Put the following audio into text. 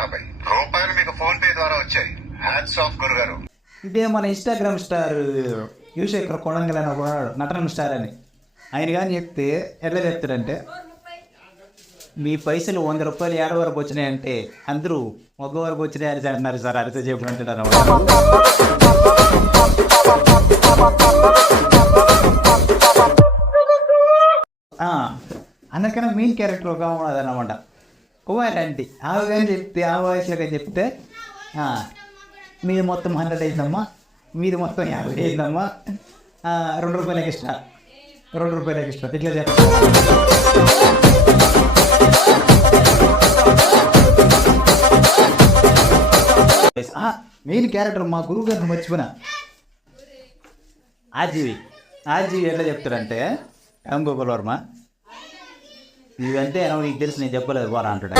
రూపాయలు మీకు phone pay ద్వారా వచ్చాయి. హ్యాట్స్ ఆఫ్ గురుగారు. ఇదే మన ఇన్స్టాగ్రామ్ స్టార్ యువశేఖర్ కొడంగల్ అని ఒక నటన స్టార్ అని ఆయన కానీ చెప్తే ఎట్లా చెప్తాడంటే, మీ పైసలు 100 రూపాయలు ఏడ వరకు వచ్చినాయంటే అందరూ ఒక వరకు వచ్చినాయి అని అంటున్నారు సార్, అరితో చెప్పి అంటున్నారు. అందుకని మెయిన్ క్యారెక్టర్ ఒక ఉన్నది అనమాట. కుమారంటి ఆమె కానీ చెప్తే ఆ వయసులో కానీ చెప్తే మీది మొత్తం 100 అయిందమ్మా, మీది మొత్తం 50 అయిందమ్మా, 2 రూపాయలకి ఇష్టం, 2 రూపాయలకి ఇష్టం, ఇట్లా చెప్తా. మెయిన్ క్యారెక్టర్ మా గురువు గారిని మర్చిపోయినా, ఆజీవి ఎట్లా చెప్తాడంటే, రామ్ గోపాల్ వర్మ ఇవంటే నీకు తెలుసు నేను చెప్పలేదు పోరా అంటాడు.